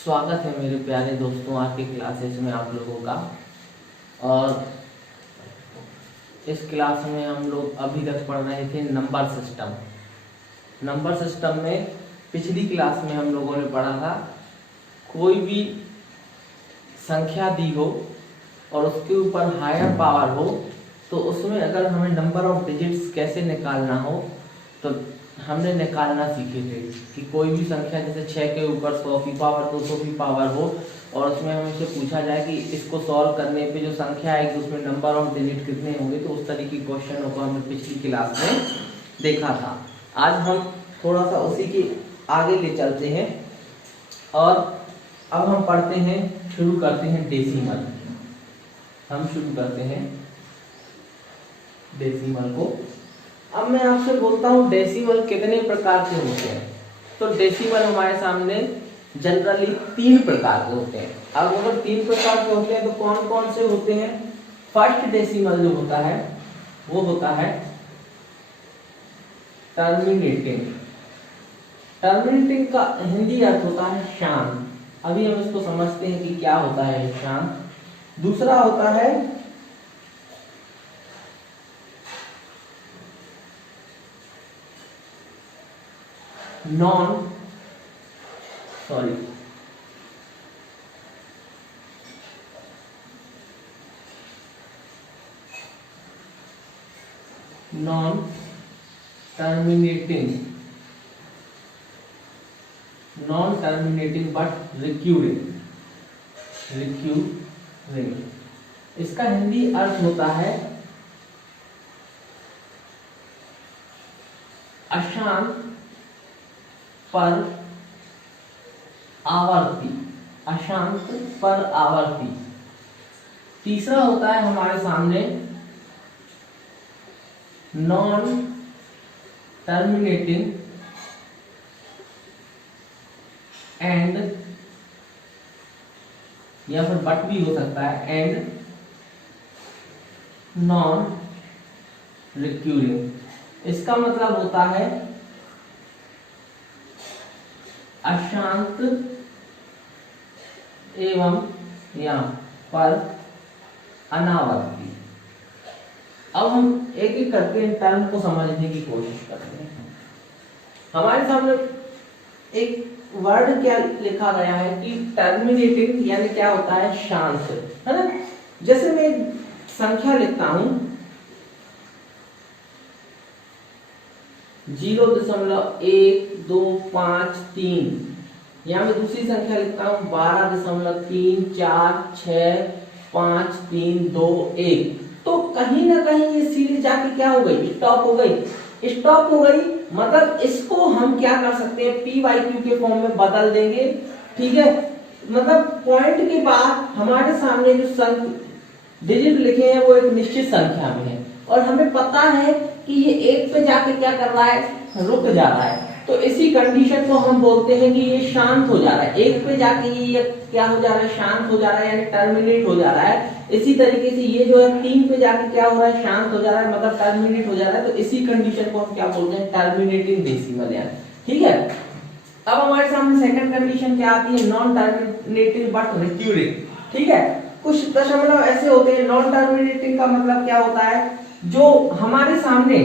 स्वागत है मेरे प्यारे दोस्तों आपके क्लासेस में आप लोगों का। और इस क्लास में हम लोग अभी तक पढ़ रहे थे नंबर सिस्टम। नंबर सिस्टम में पिछली क्लास में हम लोगों ने पढ़ा था कोई भी संख्या दी हो और उसके ऊपर हायर पावर हो तो उसमें अगर हमें नंबर ऑफ डिजिट्स कैसे निकालना हो तो हमने निकालना सीखे थे कि कोई भी संख्या जैसे 6 के ऊपर 100 की पावर 200 की पावर हो और उसमें हमें से पूछा जाए कि इसको सॉल्व करने पे जो संख्या आएगी उसमें नंबर ऑफ डिजिट कितने होंगे, तो उस तरीके के क्वेश्चनों को हमने पिछली क्लास में देखा था। आज हम थोड़ा सा उसी के आगे ले चलते हैं और अब हम पढ़ते हैं, शुरू करते हैं डेसिमल। हम शुरू करते हैं डेसिमल को। अब मैं आपसे बोलता हूँ डेसिमल कितने प्रकार के होते हैं। तो डेसिमल हमारे सामने जनरली 3 प्रकार के होते हैं। अब अगर 3 प्रकार के होते हैं तो कौन कौन से होते हैं? फर्स्ट डेसिमल जो होता है वो होता है टर्मिनेटिंग। टर्मिनेटिंग का हिंदी अर्थ होता है शांत। अभी हम इसको समझते हैं कि क्या होता है शांत। दूसरा होता है नॉन टर्मिनेटिंग बट रिक्यूरिंग। इसका हिंदी अर्थ होता है अशांत पर आवर्ती। अशांत पर आवर्ती। तीसरा होता है हमारे सामने नॉन टर्मिनेटिंग एंड, या फिर बट भी हो सकता है, एंड नॉन रिक्यूरिंग। इसका मतलब होता है अशांत एवं या पर अनावर्ती। अब हम एक एक करके इन टर्म को समझने की कोशिश करते हैं। हमारे सामने एक वर्ड क्या लिखा गया है कि टर्मिनेटिंग यानी क्या होता है? शांत, है ना। जैसे मैं संख्या लिखता हूं 0.1253, यहाँ मैं दूसरी संख्या लिखता हूँ 12.34565321, तो कहीं ना कहीं ये सीरीज जाके क्या हो गई? स्टॉप हो गई। स्टॉप हो गई मतलब इसको हम क्या कर सकते हैं? पी वाई क्यू के फॉर्म में बदल देंगे, ठीक है। मतलब पॉइंट के बाद हमारे सामने जो डिजिट लिखे हैं वो एक निश्चित संख्या में है और हमें पता है कि ये 1 पे जाके क्या कर रहा है? रुक जा रहा है। तो इसी कंडीशन को हम बोलते हैं कि ये शांत हो जा रहा है। 1 पे जाके ये क्या हो जा रहा है? शांत हो जा रहा है, यानी टर्मिनेट हो जा रहा है। इसी तरीके से ये जो है 3 पे जाके क्या हो रहा है? शांत हो जा रहा है, मतलब टर्मिनेट हो जा रहा है। तो इसी कंडीशन को हम क्या बोलते हैं? टर्मिनेटिंग डेसिमल, यानी, ठीक है। अब हमारे सामने सेकंड कंडीशन क्या आती है? नॉन टर्मिनेटिंग बट रिक्यूरिंग, ठीक है। कुछ दशमलव ऐसे होते हैं। नॉन टर्मिनेटिंग का मतलब क्या होता है? जो हमारे सामने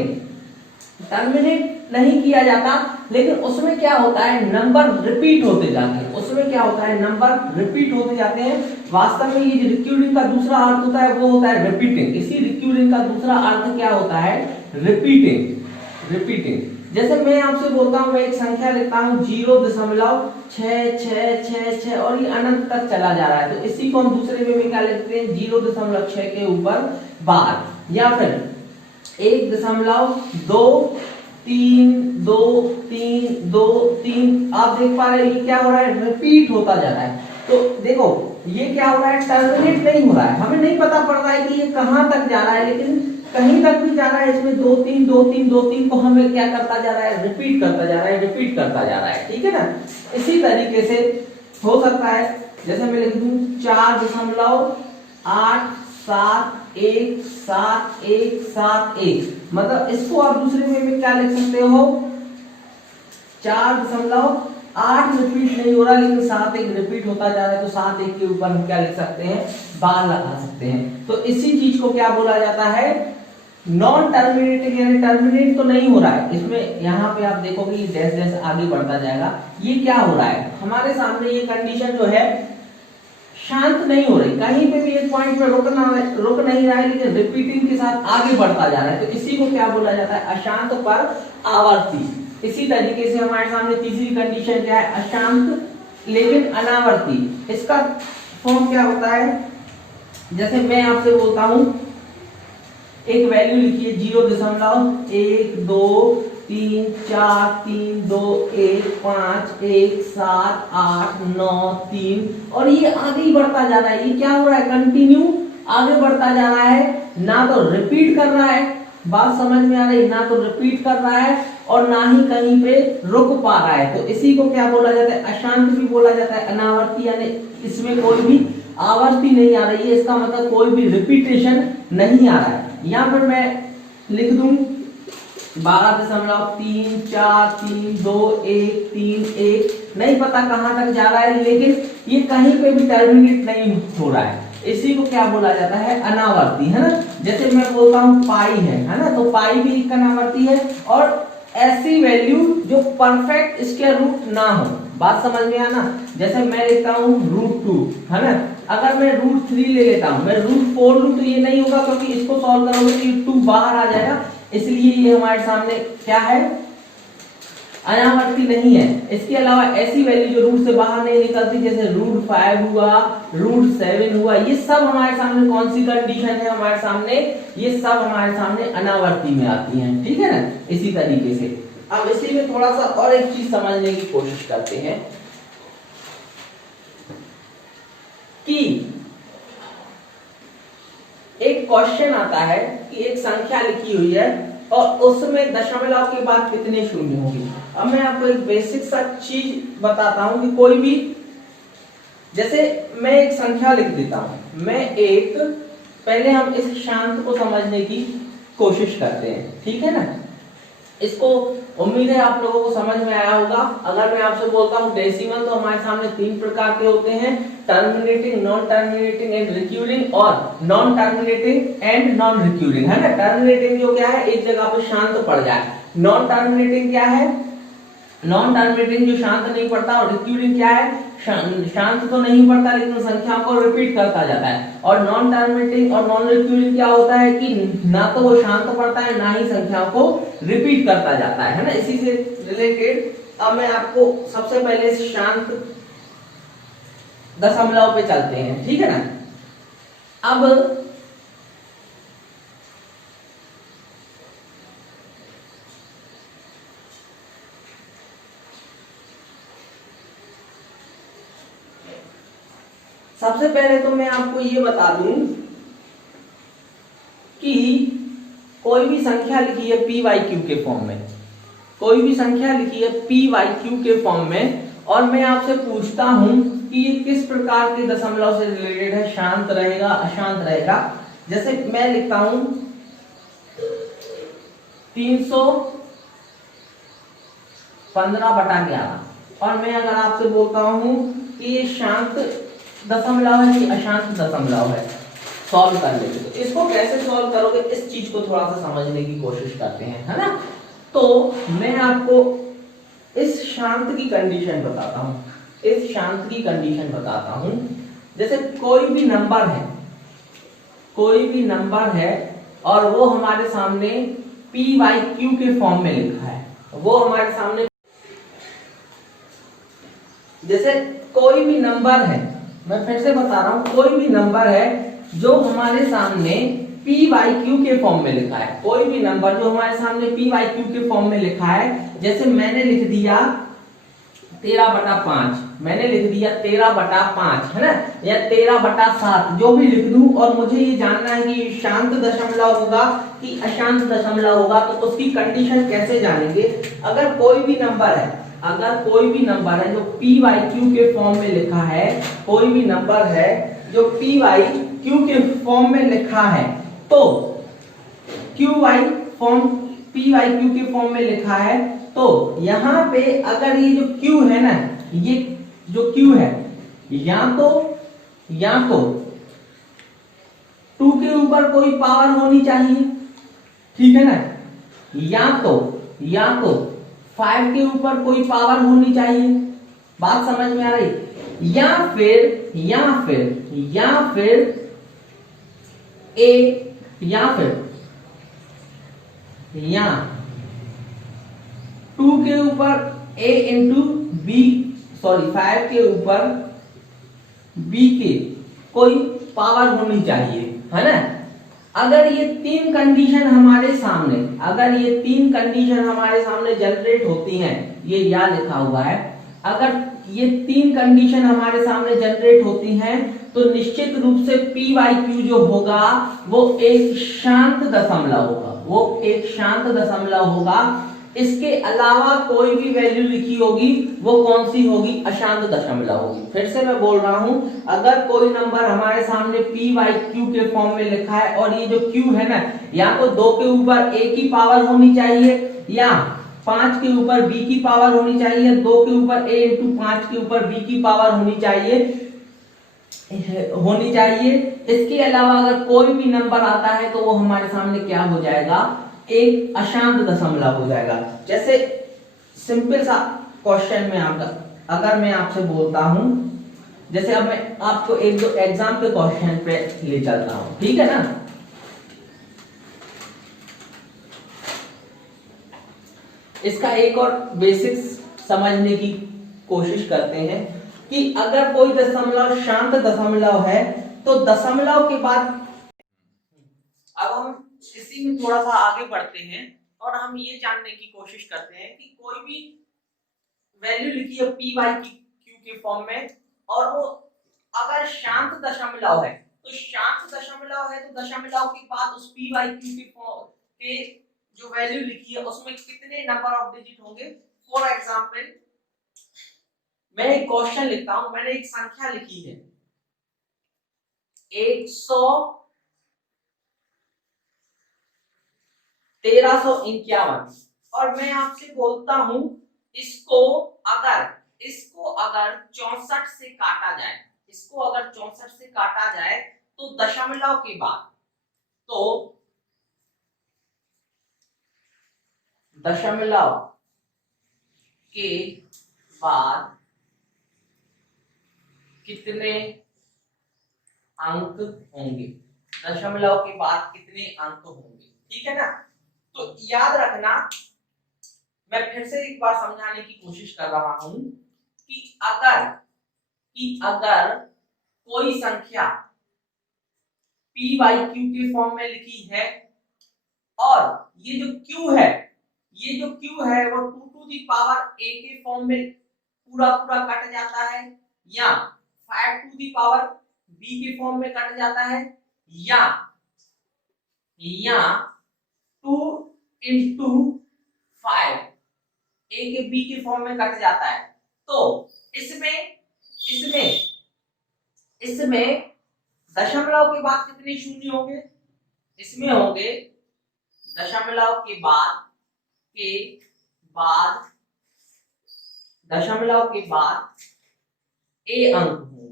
टर्मिनेट नहीं किया जाता लेकिन उसमें क्या होता है? नंबर रिपीट होते जाते हैं। उसमें क्या होता है? नंबर रिपीट होते जाते हैं। वास्तव में ये रिक्यूरिंग का दूसरा अर्थ होता है वो होता है रिपीटिंग। इसी रिक्यूरिंग का दूसरा अर्थ क्या होता है? रिपीटिंग। जैसे मैं आपसे बोलता हूं, मैं एक संख्या लेता हूं 0.6666 और ये अनंत तक चला जा रहा है, तो इसी को हम दूसरे में भी क्या लिखते हैं? 0.6 के ऊपर बार, या फिर 1.2323233। आप देख पा रहे हैं ये क्या हो रहा है? रिपीट होता जा रहा है। तो देखो ये क्या हो रहा है? टर्मिनेट नहीं हो रहा है। हमें नहीं पता पड़ रहा है कि ये कहां तक जा रहा है, लेकिन कहीं तक भी जा रहा है। इसमें 2 3 को हमें क्या करता जा रहा है? रिपीट करता जा रहा है, ठीक है ना। इसी तरीके से हो सकता है, जैसे मैं लिख दूं 4.8717171, मतलब इसको आप दूसरे में क्या लिख सकते हो? 4.87171 8 रिपीट नहीं हो रहा, लेकिन 7 एक रिपीट होता जा रहा है, तो 7 एक के ऊपर हम क्या लिख सकते हैं, बार लगा सकते हैं। तो इसी चीज को क्या बोला जाता है, नॉन टर्मिनेटिंग, यानी टर्मिनेट तो नहीं हो रहा है इसमें। यहाँ पे आप देखोगे ये डैश डैश आगे बढ़ता जाएगा, ये क्या हो रहा है, हमारे सामने ये कंडीशन जो है शांत नहीं हो रही, कहीं पे भी एक पॉइंट पे रुक नहीं रहा है, लेकिन रिपीटिंग के साथ आगे बढ़ता जा रहा है, तो इसी को क्या बोला जाता है, अशांत पर आवर्ती। इसी तरीके से हमारे सामने तीसरी कंडीशन क्या है, अशांत लेकिन अनावर्ती। इसका फॉर्म क्या होता है, जैसे मैं आपसे बोलता हूं एक वैल्यू लिखिए 0.1234321517893 और ये आगे ही बढ़ता जा रहा है। ये क्या हो रहा है, कंटिन्यू आगे बढ़ता जा रहा है, ना तो रिपीट कर रहा है, बात समझ में आ रही, ना तो रिपीट कर रहा है और ना ही कहीं पे रुक पा रहा है। तो इसी को क्या बोला जाता है, अशांत भी बोला जाता है, अनावर्ती, यानी इसमें कोई भी आवर्ती नहीं आ रही है, इसका मतलब कोई भी रिपीटेशन नहीं आ रहा है। यहां पर मैं लिख दूं 12.343211, नहीं पता कहां तक जा रहा है, लेकिन ये कहीं पे भी टर्मिनेट नहीं हो रहा है, इसी को क्या बोला जाता है, अनावर्ती, है ना। जैसे मैं बोलता हूं पाई है ना, तो पाई भी एक अनावर्ती है, और ऐसी वैल्यू जो परफेक्ट स्क्वायर रूट ना हो, बात समझ में आना। जैसे मैं लिखता हूं √2, है ना, अगर मैं √3 ले लेता हूं, मैं √4 लूं तो ये नहीं होगा, क्योंकि इसको सॉल्व करोगे तो ये 2 बाहर आ जाएगा, इसलिए ये हमारे सामने क्या है, अनावर्ती नहीं है। इसके अलावा ऐसी वैल्यू जो रूट से बाहर नहीं निकलती, जैसे √5 हुआ, √7 हुआ, ये सब हमारे सामने कौन सी कंडीशन है, हमारे सामने ये सब हमारे सामने अनावर्ती में आती हैं, ठीक है ना। इसी तरीके से अब इसी में थोड़ा सा और एक चीज समझने की कोशिश करते हैं कि एक क्वेश्चन आता है कि एक संख्या लिखी हुई है और उसमें दशमलव के बाद कितने शून्य होंगे। अब मैं आपको एक बेसिक सा चीज बताता हूं कि कोई भी, जैसे मैं एक संख्या लिख देता हूं, पहले हम इस शांत को समझने की कोशिश करते हैं, ठीक है ना। इसको उम्मीद है आप लोगों को समझ में आया होगा। अगर मैं आपसे बोलता हूं डेसिमल, तो हमारे सामने 3 प्रकार के होते हैं, terminating, non terminating and recurring, और non terminating and non recurring, है ना। टर्मिनेटिंग जो क्या है, एक जगह पर शांत पड़ जाए। नॉन टर्मिनेटिंग क्या है, नॉन टर्मिनेटिंग जो शांत नहीं पड़ता, और रिक्यूरिंग क्या है, शांत तो नहीं पड़ता लेकिन संख्या को रिपीट करता जाता है। और नॉन टर्मिनेटिंग और नॉन रिक्यूरिंग क्या होता है कि ना तो वो शांत पड़ता है, ना ही संख्या को रिपीट करता जाता है ना। इसी से रिलेटेड अब मैं आपको सबसे पहले शांत दशमलव पे चलते हैं, ठीक है ना। अब सबसे पहले तो मैं आपको ये बता दूं कि कोई भी संख्या लिखी है p/q के फॉर्म में, कोई भी संख्या लिखी है p/q के फॉर्म में, और मैं आपसे पूछता हूं कि ये किस प्रकार के दशमलव से रिलेटेड है, शांत रहेगा, अशांत रहेगा। जैसे मैं लिखता हूं 315/11, और मैं अगर आपसे बोलता हूं कि ये शांत दशमलव है कि अशांत दशमलव है, सॉल्व कर लेंगे। तो इसको कैसे सॉल्व करोगे, इस चीज को थोड़ा सा समझने की कोशिश करते हैं, है ना। तो मैं आपको इस शांत की कंडीशन बताता हूं, इस शांत की कंडीशन बताता हूं। जैसे कोई भी नंबर है, कोई भी नंबर है और वो हमारे सामने p/q के फॉर्म में लिखा है, वो हमारे सामने, जैसे कोई भी नंबर है, मैं फिर से बता रहा हूं, कोई भी नंबर है जो हमारे सामने p/q के फॉर्म में लिखा है, कोई भी नंबर जो हमारे सामने p/q के फॉर्म में लिखा है। जैसे मैंने लिख दिया 13/5, मैंने लिख दिया 13/5, है ना, या 13/7, जो भी लिख दूं, और मुझे ये जानना है कि शांत दशमलव होगा कि अशांत दशमलव होगा, तो उसकी कंडीशन कैसे जानेंगे। अगर कोई भी नंबर है, अगर कोई भी नंबर है जो p/q के फॉर्म में लिखा है, कोई भी नंबर है जो p/q के फॉर्म में लिखा है, तो p/q के फॉर्म में लिखा है, तो यहाँ पे अगर ये जो Q है ना, ये जो Q है या तो 2 के ऊपर कोई पावर होनी चाहिए, ठीक है ना, या तो 5 के ऊपर कोई पावर होनी चाहिए, बात समझ में आ रही, या फिर ए या 2 के ऊपर a इंटू बी, सॉरी 5 के ऊपर b के कोई पावर होनी चाहिए, है ना। अगर ये तीन कंडीशन हमारे सामने जनरेट होती हैं, ये या लिखा हुआ है, अगर ये तीन कंडीशन हमारे सामने जनरेट होती हैं तो निश्चित रूप से पी वाई क्यू जो होगा वो एक शांत दशमलव होगा। इसके अलावा कोई भी वैल्यू लिखी होगी वो कौन सी होगी, अशांत दशमलव होगी। फिर से मैं बोल रहा हूं, अगर कोई नंबर हमारे सामने पी वाई क्यू के फॉर्म में लिखा है और ये जो क्यू है ना, या तो 2 के ऊपर a की पावर होनी चाहिए, या 5 के ऊपर b की पावर होनी चाहिए, 2 के ऊपर a इंटू 5 के ऊपर b की पावर होनी चाहिए। इसके अलावा अगर कोई भी नंबर आता है तो वो हमारे सामने क्या हो जाएगा, एक अशांत दशमलव हो जाएगा। जैसे सिंपल सा क्वेश्चन में अगर मैं आपसे बोलता हूं, जैसे अब मैं आपको एक दो एग्जाम के क्वेश्चन पे ले चलता हूं, ठीक है ना। इसका एक और बेसिक्स समझने की कोशिश करते हैं कि अगर कोई दशमलव शांत दशमलव है तो दशमलव के बाद, अब हम इसी में थोड़ा सा आगे बढ़ते हैं और हम ये जानने की कोशिश करते हैं कि कोई भी वैल्यू लिखी है पी वाई क्यू के फॉर्म में, और वो अगर शांत दशमलव है तो दशमलव के बाद उस पी वाई क्यू के जो वैल्यू लिखी है उसमें कितने नंबर ऑफ डिजिट होंगे। फॉर एग्जांपल मैं एक क्वेश्चन लिखता हूं, मैंने एक संख्या लिखी है 1351, और मैं आपसे बोलता हूं इसको अगर 64 से काटा जाए, तो दशमलव के बाद कितने अंक होंगे, ठीक है ना। तो याद रखना, मैं फिर से एक बार समझाने की कोशिश कर रहा हूं कि अगर कोई संख्या पी वाई क्यू के फॉर्म में लिखी है और ये जो क्यू है वो 2 टू दी पावर a के फॉर्म में पूरा कट जाता है, या 5 टू दी पावर b के फॉर्म में कट जाता है, या 2 इंटू 5 a के b के फॉर्म में कट जाता है, तो इसमें दशमलव के बाद कितने शून्य होंगे, इसमें होंगे दशमलव के बाद a अंक होंगे,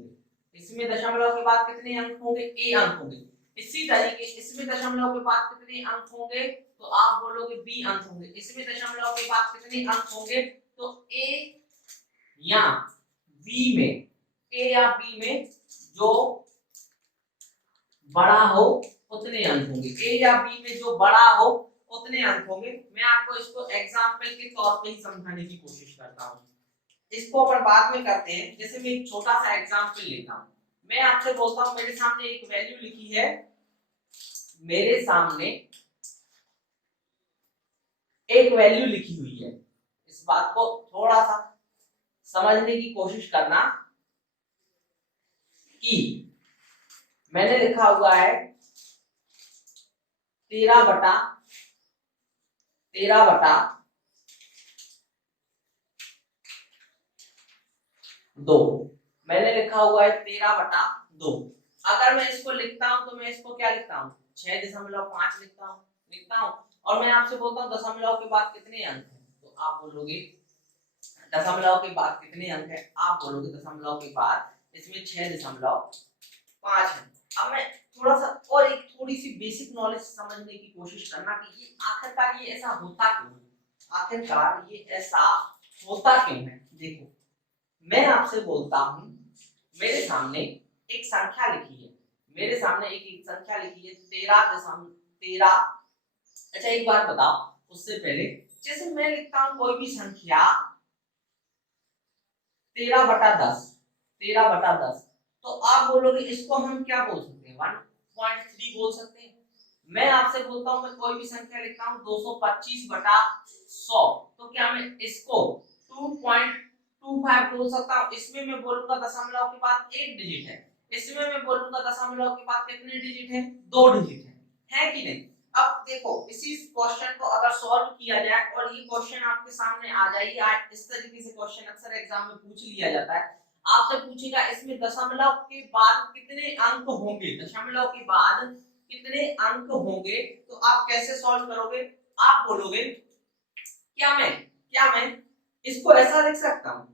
इसमें दशमलव के बाद कितने अंक होंगे, a अंक होंगे। इसी तरीके इसमें दशमलव के बाद कितने अंक होंगे, तो आप बोलोगे b अंक होंगे। इसमें दशमलव के बाद कितने अंक होंगे, तो a या b में जो बड़ा हो उतने अंक होंगे, a या b में जो बड़ा हो उतने अंक होंगे। मैं आपको इसको एग्जांपल के तौर पे ही समझाने की कोशिश करता हूं, इसको अपन बाद में करते हैं। जैसे मैं एक छोटा सा एग्जांपल लेता हूं, मैं आपसे बोलता हूं मेरे सामने एक वैल्यू लिखी है, हुई है। इस बात को थोड़ा सा समझने की कोशिश करना कि मैंने लिखा हुआ है 13/2, मैंने लिखा हुआ है 13/2। अगर मैं इसको लिखता हूं तो मैं इसको क्या लिखता हूं, 6.5 लिखता हूं, और मैं आपसे बोलता हूं दशमलव के बाद कितने अंक हैं, तो आप बोलोगे दशमलव के बाद कितने अंक है, आप बोलोगे दशमलव के बाद इसमें 6.5 है। अब मैं थोड़ा सा और एक थोड़ी सी बेसिक नॉलेज समझने की कोशिश करना कि ये आखिरकार ये ऐसा होता क्यों है, आखिरकार ये ऐसा होता क्यों है। देखो मैं आपसे बोलता हूं, मेरे सामने एक संख्या लिखी है, मेरे सामने एक संख्या लिखी है 13 अच्छा एक बार बताओ उससे पहले, जैसे मैं लिखता हूं कोई भी संख्या 13/10 तो आप बोलोगे इसको हम क्या बोल सकते हैं, 1.3 बोल सकते हैं। मैं आपसे बोलता हूं मैं कोई भी संख्या लिखता हूं 225/100 तो क्या मैं इसको 2.25 बोल सकता हूं। इसमें मैं बोलूंगा दशमलव के बाद एक डिजिट है, इसमें मैं बोलूंगा दशमलव के बाद कितने डिजिट है, 2 डिजिट है कि नहीं। अब देखो इसी क्वेश्चन को अगर सॉल्व किया जाए और ये क्वेश्चन आपके सामने आ जाए, आज इस तरीके से क्वेश्चन अक्सर एग्जाम में पूछ लिया जाता है, आपसे पूछेगा इसमें दशमलव के बाद कितने अंक होंगे, दशमलव के बाद कितने अंक होंगे, तो आप कैसे सॉल्व करोगे। आप बोलोगे क्या मैं इसको ऐसा लिख सकता हूं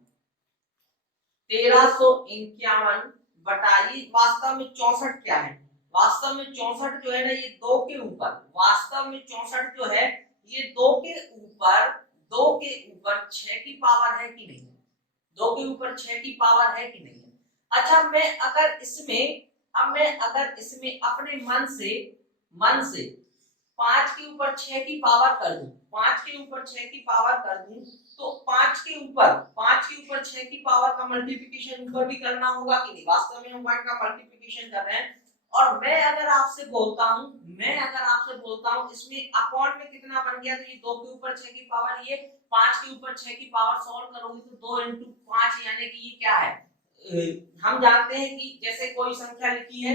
1351 बटा ये वास्तव में 64 क्या है, वास्तव में 64 जो है ना ये 2 के ऊपर, वास्तव में 64 जो है ये 2 के ऊपर 6 की पावर है कि नहीं है, 2 के ऊपर 6 की पावर है कि नहीं है। अच्छा मैं अगर इसमें अपने मन से 5 के ऊपर 6 की पावर कर दूं, 5 के ऊपर 6 की पावर कर दूं तो 5 के ऊपर 6 की पावर का मल्टीप्लिकेशन ऊपर भी करना होगा कि नहीं, वास्तव में हम 1 का मल्टीप्लिकेशन कर रहे हैं। और मैं अगर आपसे बोलता हूं इसमें अपॉन में कितना बन गया, तो ये 2 के ऊपर 6 की पावर, ये 5 के ऊपर 6 की पावर सॉल्व करोगे तो 2 × 5 यानी कि ये क्या है, हम जानते हैं कि जैसे कोई संख्या लिखी है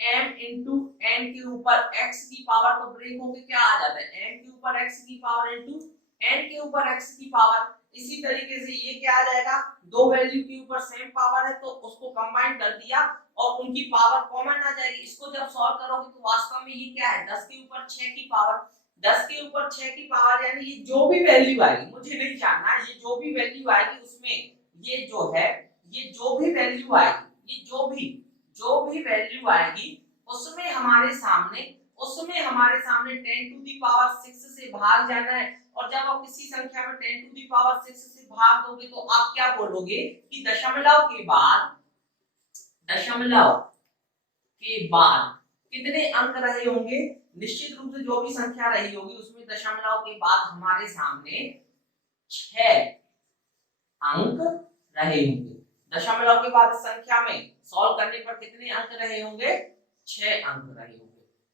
m इंटू n के ऊपर x की पावर को ब्रेक होके क्या आ जाता है n के ऊपर x की पावर इंटू n के ऊपर x की पावर। इसी तरीके से ये क्या आ जाएगा, दो वैल्यू के ऊपर सेम पावर है तो उसको कंबाइन कर दिया और उनकी पावर कॉमन आ जाएगी। इसको जब सॉल्व करोगे तो वास्तव में ये क्या है 10 के ऊपर 6 की पावर, 10 के ऊपर 6 की पावर यानी ये जो भी वैल्यू आएगी, मुझे नहीं जानना, ये जो भी वैल्यू आएगी उसमें ये जो है ये जो भी वैल्यू आएगी, ये जो भी वैल्यू आएगी उसमें हमारे सामने 10⁻⁶ से भाग जाना है। और जब आप किसी संख्या में 10⁻⁶ से भाग दोगे तो आप क्या बोलोगे कि दशमलव के बाद कितने अंक रहे होंगे, निश्चित रूप से जो भी संख्या रही होगी उसमें दशमलव के बाद हमारे सामने 6 अंक रहे होंगे। दशमलव के बाद संख्या में सॉल्व करने पर कितने अंक रहे होंगे, 6 अंक रहे होंगे।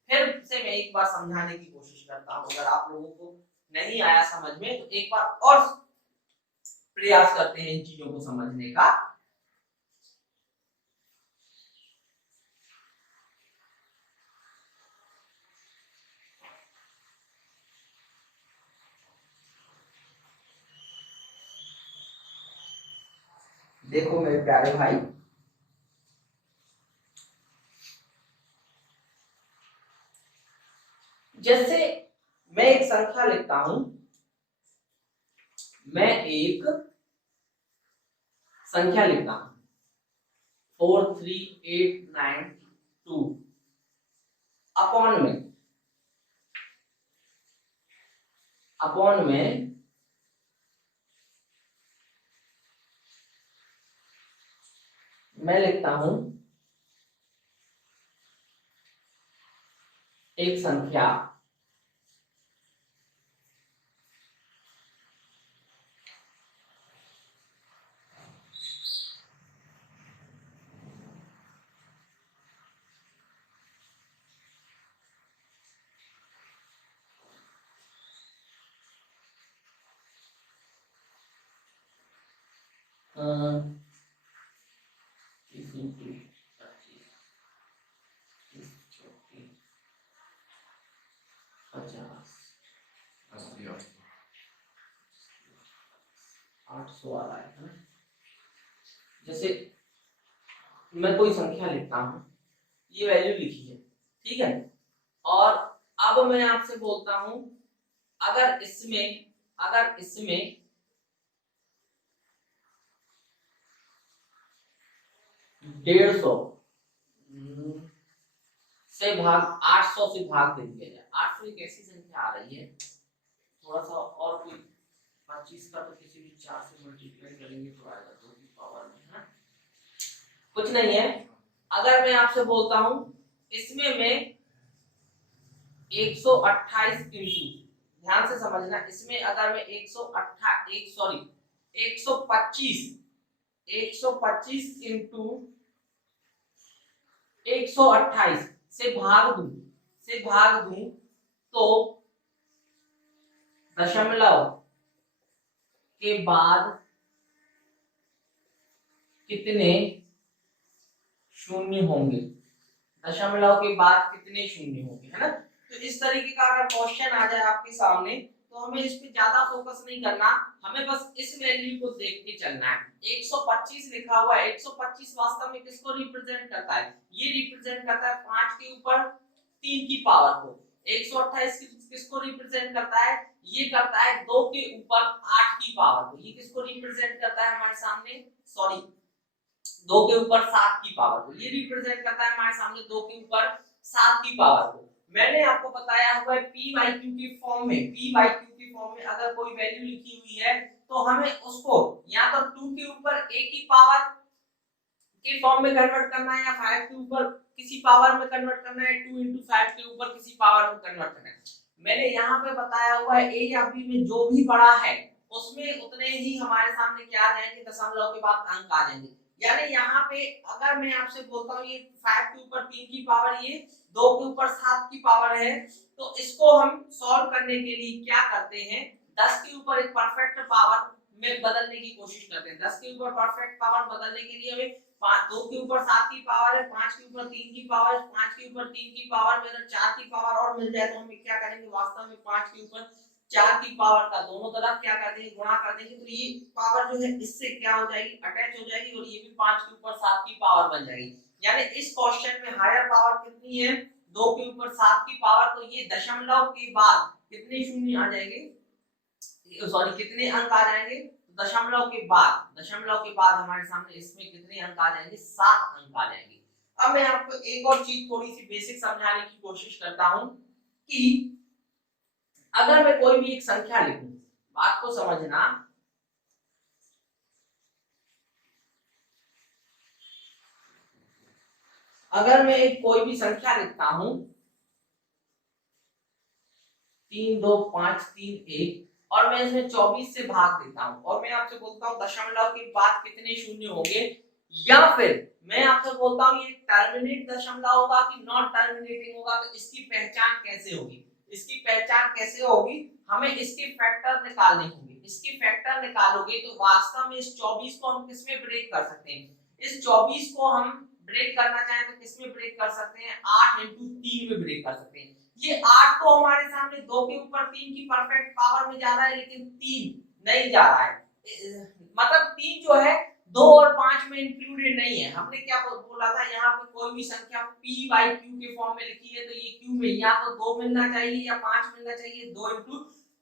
फिर से मैं एक बार समझाने की कोशिश करता हूं, अगर आप लोगों को नहीं आया समझ में तो एक बार और प्रयास करते हैं इन चीजों को समझने का। देखो मेरे प्यारे भाई, जैसे मैं एक संख्या लिखता हूं, मैं एक संख्या लिखता हूं 43892 अपॉन में मैं लिखता हूं एक संख्या आ रहा है। जैसे मैं कोई संख्या लिखता हूं, ये वैल्यू लिखी है, ठीक है, और अब मैं आपसे बोलता हूं अगर इसमें अगर इसमें 150 से भाग 800 से भाग दे दिया जाए। 800 एक ऐसी संख्या आ रही है, थोड़ा सा और कोई 25 का तो किसी भी 4 से मल्टीप्लाई करेंगे तो आएगा 2 की पावर में, है ना? कुछ नहीं है। अगर मैं आपसे बोलता हूं इसमें मैं 128 इंटू, ध्यान से समझना, इसमें अगर मैं 125 इंटू 128 से भाग दूं तो दशमलव के बाद कितने शून्य होंगे, दशमलव के बाद कितने शून्य होंगे, है ना? तो इस तरीके का अगर क्वेश्चन आ जाए आपके सामने तो हमें इस पे ज्यादा फोकस नहीं करना, हमें बस इस वैल्यू को देख के चलना है। 125 लिखा हुआ है, 125 वास्तव में किसको रिप्रेजेंट करता है? ये रिप्रेजेंट करता है 5 के ऊपर 3 की पावर को। 128 किसको रिप्रेजेंट करता है? ये करता है 2 के ऊपर 8 की पावर को। ये किसको रिप्रेजेंट करता है हमारे सामने? सॉरी, 2 के ऊपर 7 की पावर को। ये रिप्रेजेंट करता है हमारे सामने 2 के ऊपर 7 की पावर को। मैंने आपको बताया हुआ है पी बाई क्यू के फॉर्म में, पी बाई क्यू के फॉर्म में अगर कोई वैल्यू लिखी हुई है तो हमें उसको या तो 2 के ऊपर a की पावर के फॉर्म में कन्वर्ट करना है या 5 के ऊपर किसी पावर में कन्वर्ट करना है, 2 into 5 के ऊपर किसी पावर में कन्वर्ट करना है। मैंने यहाँ पे बताया हुआ है a या b में जो भी बड़ा है उसमें उतने ही हमारे सामने क्या आ जाएंगे, दशमलव के बाद अंक आ जाएंगे। यानी यहाँ पे अगर मैं आपसे बोलता हूँ ये 5 के ऊपर 3 की पावर, ये 2 के ऊपर 7 की पावर है, तो इसको हम सॉल्व करने के लिए क्या करते हैं, 10 के ऊपर एक परफेक्ट पावर में बदलने की कोशिश करते हैं। 10 के ऊपर परफेक्ट पावर बदलने के लिए हमें 2 के ऊपर 7 की पावर है, 5 के ऊपर 3 की पावर है, 5 के ऊपर 3 की पावर में अगर 4 की पावर और मिल जाए तो हम क्या करेंगे, वास्तव में 5 के ऊपर 4 की पावर का दोनों तरफ क्या कर देंगे, गुणा कर देंगे, तो ये पावर जो है इससे क्या हो जाएगी, अटैच हो जाएगी और ये भी 5 के ऊपर 7 की पावर बन जाएगी। यानी इस क्वेश्चन में हायर पावर कितनी है, 2 के ऊपर 7 की पावर, तो ये दशमलव के बाद कितने शून्य आ जाएंगे, सॉरी कितने अंक आ जाएंगे, दशमलव के बाद हमारे सामने इसमें कितने अंक आ जाएंगे, 7 अंक आ जाएंगे। अब मैं आपको एक और चीज थोड़ी सी बेसिक समझाने की कोशिश करता हूं कि अगर मैं कोई भी एक संख्या लिखूं, बात को समझना, अगर मैं एक कोई भी संख्या लिखता हूं 3 2 5 3 1 और मैं इसमें 24 से भाग देता हूं और मैं आपसे बोलता हूं दशमलव के बाद कितने शून्य होंगे, या फिर मैं आपसे बोलता हूं ये टर्मिनेट दशमलव होगा कि नॉन टर्मिनेटिंग होगा, तो इसकी पहचान कैसे होगी, इसकी पहचान कैसे होगी, हमें इसके फैक्टर निकालने होंगे। इसके फैक्टर निकालोगे तो वास्तव में इस 24 को हम किसमें ब्रेक कर सकते हैं, इस 24 को हम ब्रेक करना चाहें तो किसमें ब्रेक कर सकते हैं, 8 into 3 में ब्रेक कर सकते हैं। ये 8 तो हमारे सामने 2 के ऊपर 3 की परफेक्ट पावर में जा रहा है, लेकिन 3 नहीं जा रहा है, मतलब 3 जो है 2 और 5 में इंक्लूडेड नहीं है। हमने क्या बोला था, यहाँ पे कोई भी संख्या p बाई q के फॉर्म में लिखी है तो ये q में या तो 2 मिलना चाहिए या 5 मिलना चाहिए, 2 into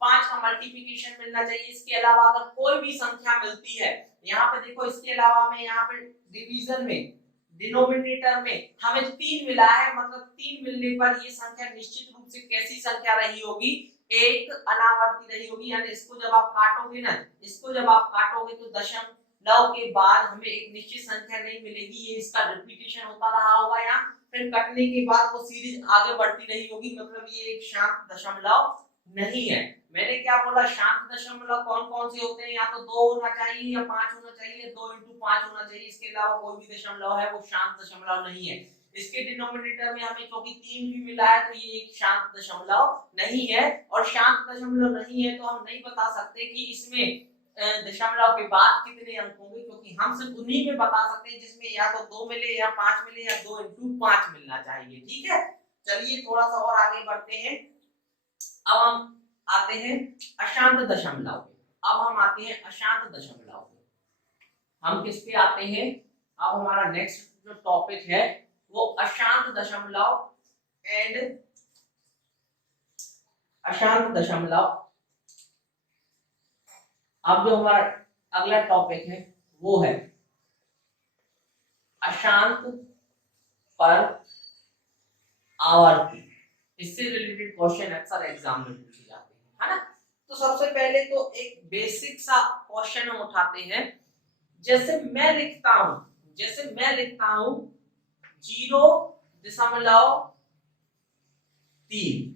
5 का मल्टीप्लिकेशन मिलना चाहिए। इसके अलावा अगर कोई भी संख्या मिलती है, यहाँ पे देखो, इसके अलावा में यहाँ पे डिवीजन में डिनोमिनेटर में हमें 3 मिला है, मतलब 3 मिलने पर ये संख्या निश्चित रूप से कैसी संख्या रही होगी, एक अनावर्ती रही होगी। यानी इसको जब आप काटोगे ना, इसको जब आप काटोगे तो दशमलव के बाद हमें एक निश्चित संख्या नहीं मिलेगी, ये इसका रिपीटेशन होता रहा होगा, या फिर कटने के बाद वो सीरीज आगे बढ़ती रही होगी, मतलब ये एक शांत दशमलव नहीं है। मैंने क्या बोला, शांत दशमलव कौन कौन से होते हैं, या तो 2 होना चाहिए या 5 होना चाहिए, 2 into 5 होना चाहिए, इसके अलावा कोई भी दशमलव है वो शांत दशमलव नहीं है। इसके डिनोमिनेटर में हमें क्योंकि 3 भी मिला है तो ये एक शांत दशमलव नहीं है, और शांत दशमलव नहीं है तो हम नहीं बता सकते कि इसमें दशमलव के बाद कितने अंक होंगे, क्योंकि हम सिर्फ उन्हीं में बता सकते हैं जिसमें या तो 2 मिले या 5 मिले या 2 into 5 मिलना चाहिए। ठीक है, चलिए थोड़ा सा और आगे बढ़ते हैं। अब हम आते हैं अशांत दशमलव पे, अब हम आते हैं अशांत दशमलव पे। हम किस पे आते हैं, अब हमारा नेक्स्ट जो टॉपिक है वो अशांत दशमलव एंड अशांत दशमलव अब जो हमारा अगला टॉपिक है वो है अशांत पर आवर्ती। इससे रिलेटेड क्वेश्चन अक्सर एग्जाम में पूछे जाते हैं, है ना। तो सबसे पहले तो एक बेसिक सा क्वेश्चन हम उठाते हैं। जैसे मैं लिखता हूं 0.3,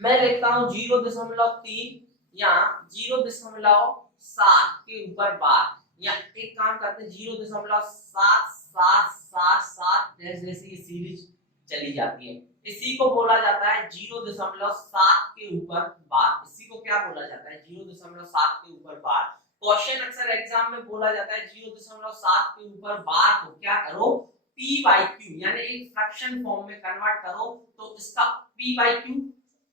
मैं लिखता हूं 0.3 या 0.7 के ऊपर बार, या एक काम करते हैं 0.7777 जैसे ये सीरीज चली जाती है, इसी को बोला जाता है 0.7 के ऊपर बार। इसी को क्या बोला जाता है? 0.7 के ऊपर बार। क्वेश्चन अक्सर एग्जाम में बोला जाता है 0.7 के ऊपर बार को क्या करो, p बाई क्यू यानी एक फ्रैक्शन फॉर्म में कन्वर्ट करो, तो इसका p बाई क्यू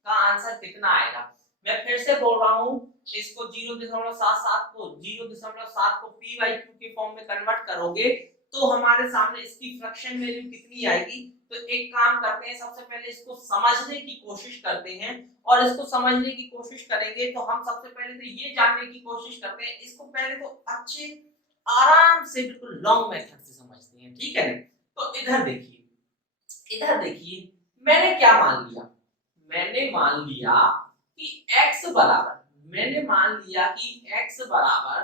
का आंसर कितना आएगा। मैं फिर से बोल रहा हूं, इसको 0.77 को 0.7 को p बाई क्यू के फॉर्म में कन्वर्ट करोगे तो हमारे सामने इसकी फ्रैक्शन वैल्यू कितनी आएगी। तो एक काम करते हैं, सबसे पहले इसको समझने की कोशिश करते हैं, और इसको समझने की कोशिश करेंगे तो हम सबसे पहले तो ये जानने की कोशिश करते हैं, इसको पहले तो अच्छे आराम से बिल्कुल लॉन्ग मेथड से समझते हैं, ठीक है। तो इधर देखिए मैंने क्या मान लिया, मैंने मान लिया कि x बराबर, मैंने मान लिया कि x बराबर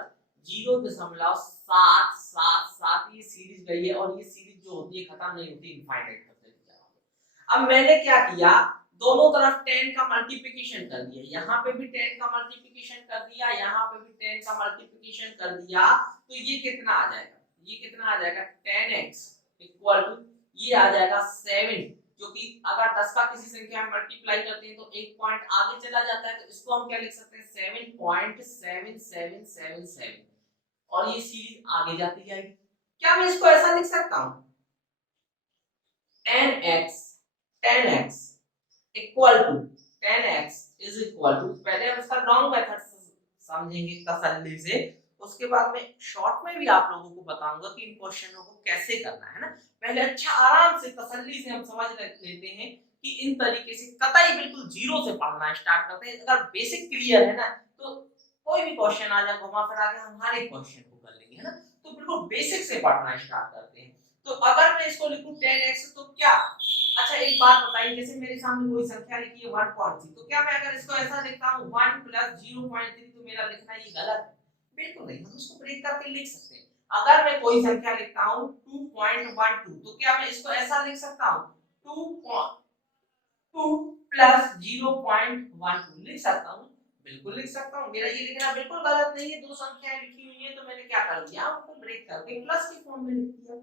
0.777, ये सीरीज गई है और ये सीरीज जो होती है खत्म नहीं होती, इनफाइनाइट तक चली जाएगी। अब मैंने क्या किया, दोनों तरफ 10 का मल्टीप्लिकेशन कर दिया, यहाँ पे भी 10 का मल्टीप्लिकेशन कर दिया, यहाँ पे भी 10 का मल्टीप्लिकेशन कर दिया, तो ये कितना आ जाएगा, ये कितना आ जाएगा 10x इक्वल टू ये आ जाएगा 7, क्योंकि अगर 10 का किसी संख्या में मल्टीप्लाई करते हैं तो एक पॉइंट आगे चला जाता है, तो इसको हम क्या लिख सकते हैं 7.7777, और ये सीरीज आगे जाती जाएगी। क्या मैं इसको ऐसा लिख सकता हूं 10x equal to 10x is equal to, पहले हम इसका लॉन्ग मेथड समझेंगे तसल्ली से, उसके बाद में शॉर्ट में भी आप लोगों को बताऊंगा कि इन क्वेश्चनों को कैसे करना है ना। पहले अच्छा आराम से तसल्ली से हम समझ लेते हैं कि इन तरीके से कतई बिल्कुल जीरो से पढ़ना स्टार्ट करते हैं। अगर बेसिक क्लियर है ना तो कोई भी क्वेश्चन आ जाए घुमा फिरा के हम हर एक क्वेश्चन को कर लेंगे, है ना। तो बिल्कुल बेसिक से पढ़ना स्टार्ट करते हैं। तो अगर मैं इसको लिखूं 10x तो क्या, अच्छा एक बात बताइए, जैसे मेरे सामने कोई संख्या लिखी है 1.3, तो क्या मैं अगर इसको ऐसा लिखता हूं 1 प्लस 0.3, तो मेरा लिखना ये गलत है? बिल्कुल नहीं, हम इसको ब्रेक करके लिख सकते हैं। अगर मैं कोई संख्या लिखता हूं 2.12, तो क्या मैं इसको ऐसा लिख सकता हूं 2 प्लस 0.12 लिख सकता हूं? बिल्कुल लिख सकता हूं, मेरा ये लिखना बिल्कुल गलत नहीं है। दो संख्याएं लिखी हुई है तो मैंने क्या कर दिया, उनको ब्रेक करके प्लस की फॉर्म में लिख दिया।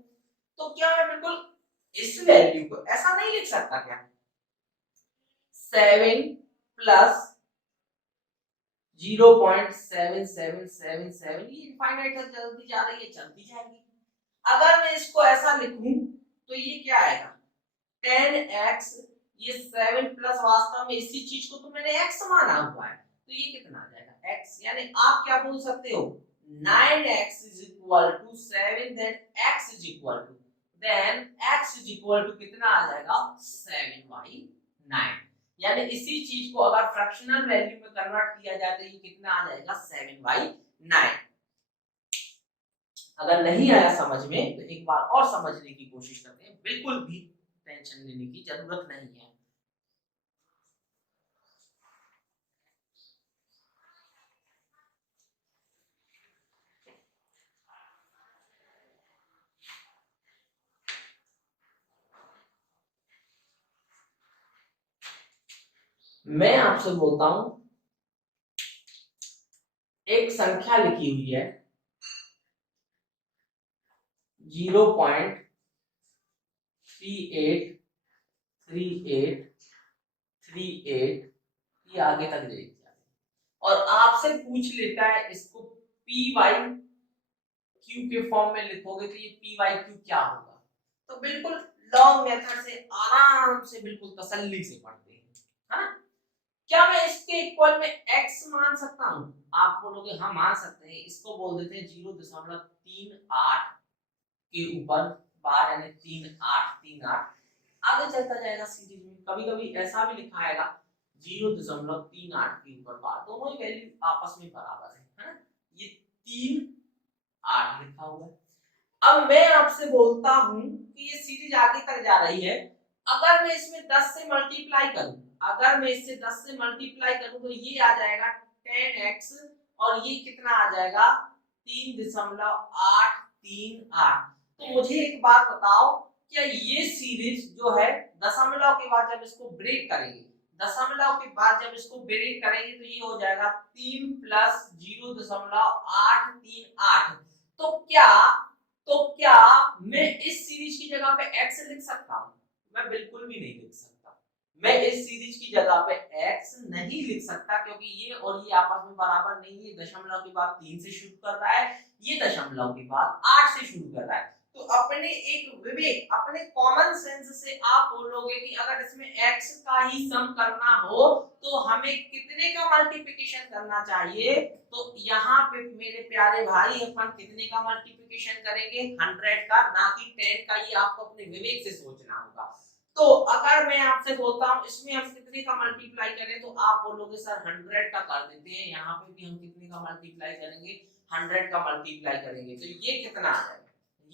तो क्या मैं बिल्कुल इस वैल्यू को ऐसा नहीं लिख सकता क्या, 7 प्लस 0.7777, ये इनफाइनाइट तक चलती जा रही है, चलती जाएगी। अगर मैं इसको ऐसा लिखूं तो ये क्या आएगा 10x, ये 7 प्लस वास्तव में इसी चीज को तो मैंने x माना हुआ है, तो ये कितना आ जाएगा x, यानी आप क्या बोल सकते हो 9x is equal to 7, then x is equal to कितना आ जाएगा 7/9, यानी इसी चीज को अगर फ्रैक्शनल वैल्यू में कन्वर्ट किया जाए तो ये कितना आ जाएगा 7/9। अगर नहीं आया समझ में तो एक बार और समझने की कोशिश करते हैं, बिल्कुल भी टेंशन लेने की जरूरत नहीं है। मैं आपसे बोलता हूं एक संख्या लिखी हुई है 0.383838, ये आगे तक ले जाए और आपसे पूछ लेता है इसको पी वाई क्यू के फॉर्म में लिखोगे तो ये पी वाई क्यू क्या होगा। तो बिल्कुल लॉन्ग मेथड से आराम से बिल्कुल तसल्ली से पढ़ते हैं, है ना। क्या मैं इसके इक्वल में x मान सकता हूं? आप बोलोगे हाँ मान सकते हैं, इसको बोल देते हैं 0.38 के ऊपर बार, यानी 3838 आगे चलता जाएगा सीरीज में। कभी कभी ऐसा भी लिखा आएगा 0.38 के ऊपर बार, दोनों ही वैल्यू आपस में बराबर है 3 8 लिखा हुआ है। अब मैं आपसे बोलता हूं कि ये सीरीज आगे तक जा रही है, अगर मैं इसमें 10 से मल्टीप्लाई करूं, अगर मैं इससे 10 से मल्टीप्लाई करूं तो ये आ जाएगा 10x और ये कितना आ जाएगा 3.838। तो मुझे एक बात बताओ, क्या ये सीरीज जो है दशमलव के बाद जब इसको ब्रेक करेंगे, दशमलव के बाद जब इसको ब्रेक करेंगे तो ये हो जाएगा 3 प्लस 0.838। तो क्या मैं इस सीरीज की जगह पे x लिख सकता हूं? मैं बिल्कुल भी नहीं लिख सकता। मैं इस सीरीज की जगह पे x नहीं लिख सकता, क्योंकि ये और ये आपस में बराबर नहीं है। दशमलव के बाद 3 से शुरू कर रहा है, ये दशमलव के बाद 8 से शुरू कर रहा है। तो अपने एक विवेक, अपने कॉमन सेंस से आप बोलोगे कि अगर इसमें x का ही सम करना हो तो हमें कितने का मल्टीप्लिकेशन करना चाहिए? तो यहाँ पे मेरे प्यारे भाई अपन कितने का मल्टीप्लिकेशन करेंगे? 100 का, ना कि 10 का। ये आपको अपने विवेक से सोचना होगा। तो अगर मैं आपसे बोलता हूँ इसमें हम कितने का मल्टीप्लाई करें, तो आप बोलोगे सर 100 का कर देते हैं। यहाँ पे भी हम कितने का मल्टीप्लाई करेंगे? 100 का मल्टीप्लाई करेंगे। तो ये कितना आ जाएगा?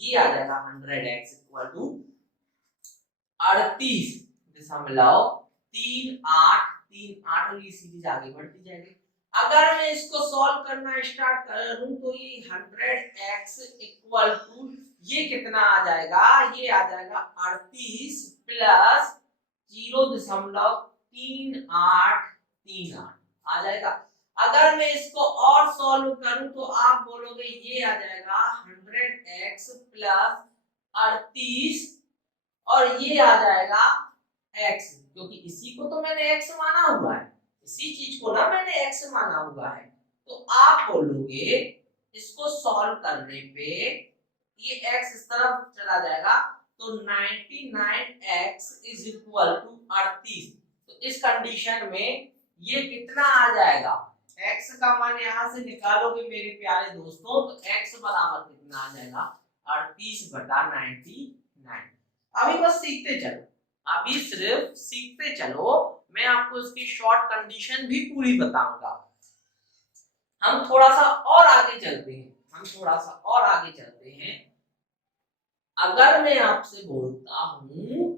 ये आ जाएगा 100x इक्वल टू 38.38। और ये सीरीज आगे बढ़ती जाएगी। अगर मैं इसको सॉल्व करना स्टार्ट करूं तो ये 100x इक्वल टू ये कितना आ जाएगा? ये आ जाएगा 38 प्लस 0.3838 आ जाएगा। अगर मैं इसको और सॉल्व करूं तो आप बोलोगे ये आ जाएगा 100x प्लस 38 और ये आ जाएगा x, क्योंकि इसी को तो मैंने x माना हुआ है, इसी चीज को ना मैंने x माना हुआ है। तो आप बोलोगे इसको सॉल्व करने पे ये x इस तरफ चला जाएगा, तो 99x इज इक्वल टू 38। तो इस कंडीशन में ये कितना आ जाएगा? x का मान यहां से निकालोगे मेरे प्यारे दोस्तों, तो x बराबर कितना आ जाएगा? 38/99। अभी बस सीखते चलो, अभी सिर्फ सीखते चलो। मैं आपको इसकी शॉर्ट कंडीशन भी पूरी बताऊंगा। हम थोड़ा सा और आगे चलते हैं, अगर मैं आपसे बोलता हूं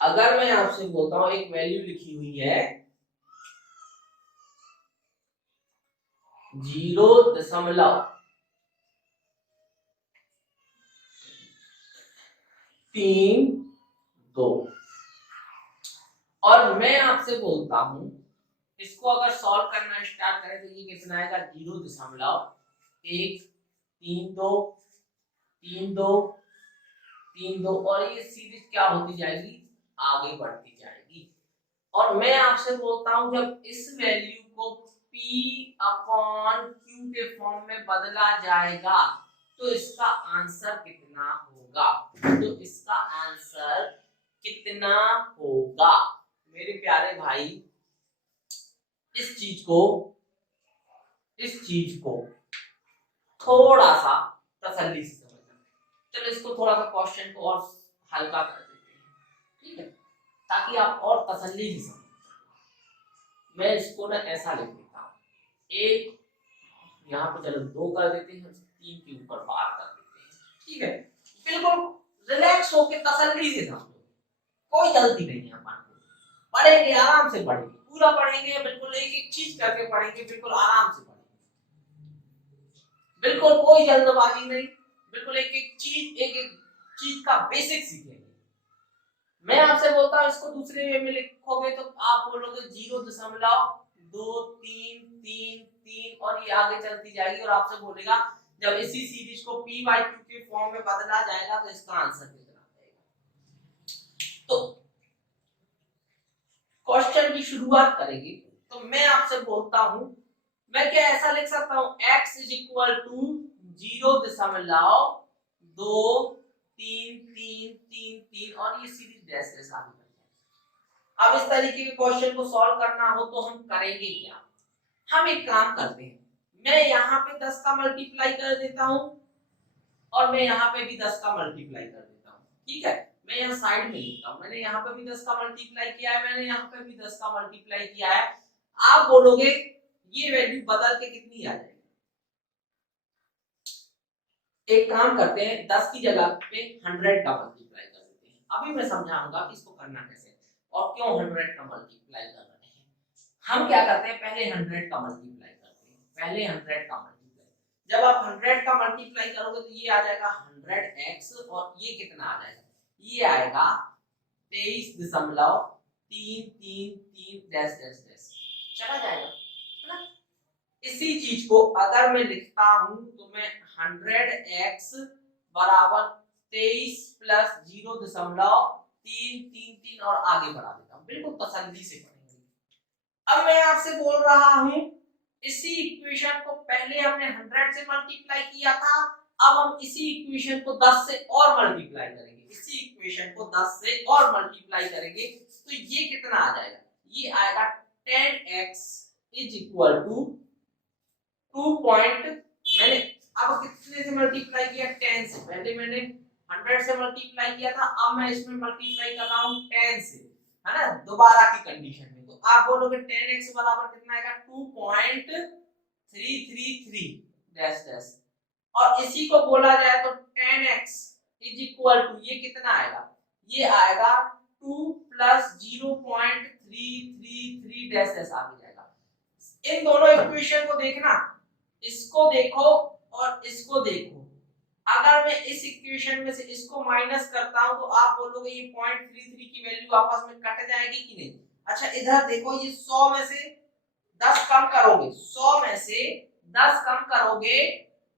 अगर मैं आपसे बोलता हूं एक वैल्यू लिखी हुई है 0.32 और मैं आपसे बोलता हूं इसको अगर सॉल्व करना स्टार्ट करें तो ये कितना आएगा? 0.13232 और ये सीरीज क्या होती जाएगी? आगे बढ़ती जाएगी। और मैं आपसे बोलता हूं जब इस वैल्यू को P अपॉन Q के फॉर्म में बदला जाएगा तो इसका आंसर कितना होगा? मेरे प्यारे भाई इस चीज को थोड़ा सा तसल्ली से समझना। चलो इसको थोड़ा सा क्वेश्चन को और हल्का कर देते हैं, ठीक है, ताकि आप और तसल्ली से समझ। मैं इसको ना ऐसा लिख देता हूँ, एक यहाँ पे चलो 2 कर देते हैं, 3 के ऊपर बार कर देते हैं, ठीक है। बिल्कुल रिलैक्स होके तसल्ली से समझो, कोई जल्दी नहीं है। अपन पढ़ेंगे, आराम से पढ़ेंगे, पूरा पढ़ेंगे, बिल्कुल एक एक चीज करके पढ़ेंगे, बिल्कुल आराम से पढ़ेंगे, बिल्कुल कोई जल्दबाजी नहीं, बिल्कुल एक एक चीज का बेसिक सीखेंगे। मैं आपसे बोलता हूँ इसको दूसरे वे में लिखोगे तो आप बोलोगे 0.2333 और ये आगे चलती जाएगी और आपसे बोलेगा जब इसी सीरीज को P by Q के फॉर्म में बदला जाएगा तो इसका आंसर कितना आएगा। तो क्वेश्चन की शुरुआत करेंगे तो मैं आपसे बोलता हूं, मैं क्या ऐसा लिख सकता हूं x इज इक्वल टू 0.2333 और ये सीरीज डैश से आगे बढ़ जाएगी। अब इस तरीके के क्वेश्चन को सॉल्व करना हो तो हम करेंगे क्या? हम एक काम करते हैं, मैं यहाँ पे 10 का मल्टीप्लाई कर देता हूँ और मैं यहाँ पे भी 10 का मल्टीप्लाई कर देता हूँ, ठीक है। मैं यहाँ साइड में लिखता हूँ, मैंने यहाँ पे भी 10 का मल्टीप्लाई किया है, मैंने यहाँ पे भी 10 का मल्टीप्लाई किया है। आप बोलोगे ये वैल्यू बदल के कितनी आ जाएगी। एक काम करते हैं, 10 की जगह पे 100 का मल्टीप्लाई कर देते हैं। अभी मैं समझाऊंगा कि इसको करना कैसे और क्यों 100 का मल्टीप्लाई कर रहे हैं। हम क्या करते हैं, पहले 100 का मल्टीप्लाई करते हैं, पहले 100 का मल्टीप्लाई। जब आप 100 का मल्टीप्लाई करोगे तो ये आ जाएगा 100x और ये कितना आ जाएगा, ये आएगा 23.333 डैश डैश डैश चला जाएगा, है ना। इसी चीज को अगर मैं लिखता हूं तो मैं 100x बराबर 23 प्लस 0.333 और आगे बढ़ा देता हूं, बिल्कुल तसल्ली से पढ़ेंगे। अब मैं आपसे बोल रहा हूं इसी इक्वेशन को पहले हमने 100 से मल्टीप्लाई किया था, अब हम इसी इक्वेशन को 10 से और मल्टीप्लाई करेंगे, इसी इक्वेशन को 10 से और मल्टीप्लाई करेंगे तो ये कितना आ जाएगा, ये आएगा 10x इज इक्वल टू 2 मैंने अब कितने से मल्टीप्लाई किया, 10 से। पहले मैंने 100 से मल्टीप्लाई किया था, अब मैं इसमें मल्टीप्लाई कर रहा हूं 10 से, है ना, दोबारा की कंडीशन में। तो आप बोलोगे 10x बराबर कितना आएगा, 2.333 डैश डैश, और इसी को बोला जाए तो 10x इज इक्वल टू ये कितना आएगा, ये आएगा 2 प्लस 0.333 डैश डैश आगे जाएगा। इन दोनों इक्वेशन को देखना, इसको देखो और इसको देखो। अगर मैं इस इक्वेशन में से इसको माइनस करता हूं तो आप बोलोगे ये 0.33 की वैल्यू आपस में कट जाएगी कि नहीं। अच्छा इधर देखो, ये 100 में से 10 कम करोगे, 100 में से 10 कम करोगे,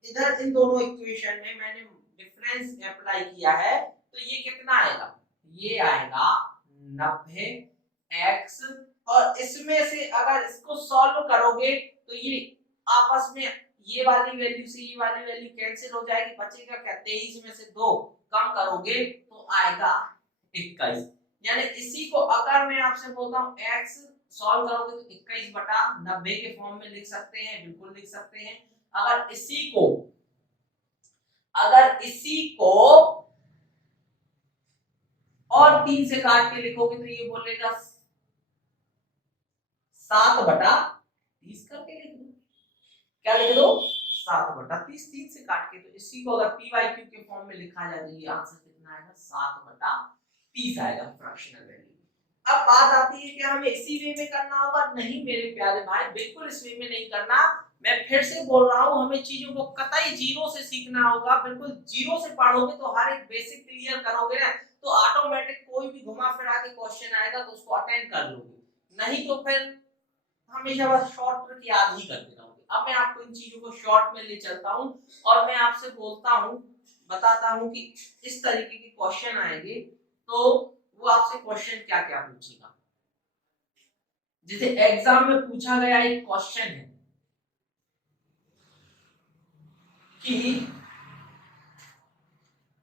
इधर इन दोनों इक्वेशन में मैंने डिफरेंस अप्लाई किया है तो ये कितना आएगा, ये आएगा 90x, और इसमें से अगर इसको सॉल्व करोगे तो ये आपस में ये वाली वैल्यू से ये वाली वैल्यू कैंसिल हो जाएगी, बचेगा क्या, 23 में से 2 कम करोगे तो आएगा 21। यानी इसी को अगर मैं आपसे बोलता हूं x सॉल्व करोगे तो 21/90 के फॉर्म में लिख सकते हैं, बिल्कुल लिख सकते हैं। अगर इसी को और 3 से काट के लिखोगे तो ये बोलेगा 7/30 करके लिख दो, क्या लिख दो, 7/30, 3 से काट के। तो इसी को अगर p/q के फॉर्म में लिखा जाए तो ये आंसर कितना आएगा, 7/30 आएगा फ्रैक्शनल वैल्यू। अब बात आती है कि हमें इसी वे में करना होगा, नहीं मेरे प्यारे भाई, बिल्कुल इस वे में नहीं करना। मैं फिर से बोल रहा हूं, हमें चीजों को कतई जीरो से सीखना होगा, बिल्कुल जीरो से पढ़ोगे तो हर एक बेसिक क्लियर करोगे ना तो ऑटोमेटिक कोई भी घुमा फिरा के क्वेश्चन आएगा तो उसको अटेंड कर लोगे, नहीं तो फिर हमेशा बस शॉर्ट ट्रिक याद ही करते रहोगे। अब मैं आपको इन चीजों को शॉर्ट में ले चलता हूं और मैं आपसे बोलता हूं, बताता हूं कि इस तरीके के क्वेश्चन आएंगे तो वो आपसे क्वेश्चन क्या क्या पूछेगा। जैसे एग्जाम में पूछा गया एक क्वेश्चन है कि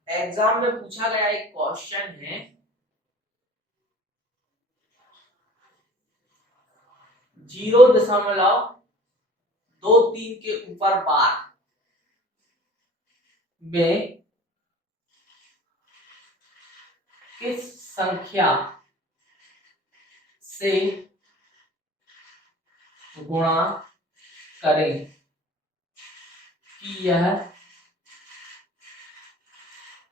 एग्जाम में पूछा गया एक क्वेश्चन है 0.23 के ऊपर बार में किस संख्या से गुणा करें कि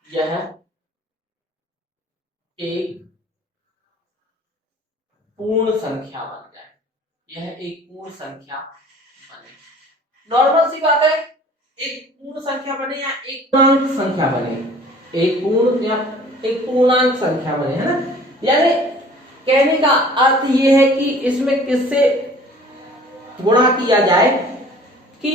यह एक पूर्ण संख्या बन जाए, यह एक पूर्ण संख्या बने। नॉर्मल सी बात है, एक पूर्ण संख्या बने या एक पूर्णांक संख्या बने, एक पूर्ण या एक पूर्णांक संख्या बने, है ना। यानी कहने का अर्थ यह है कि इसमें किससे गुणा किया जाए कि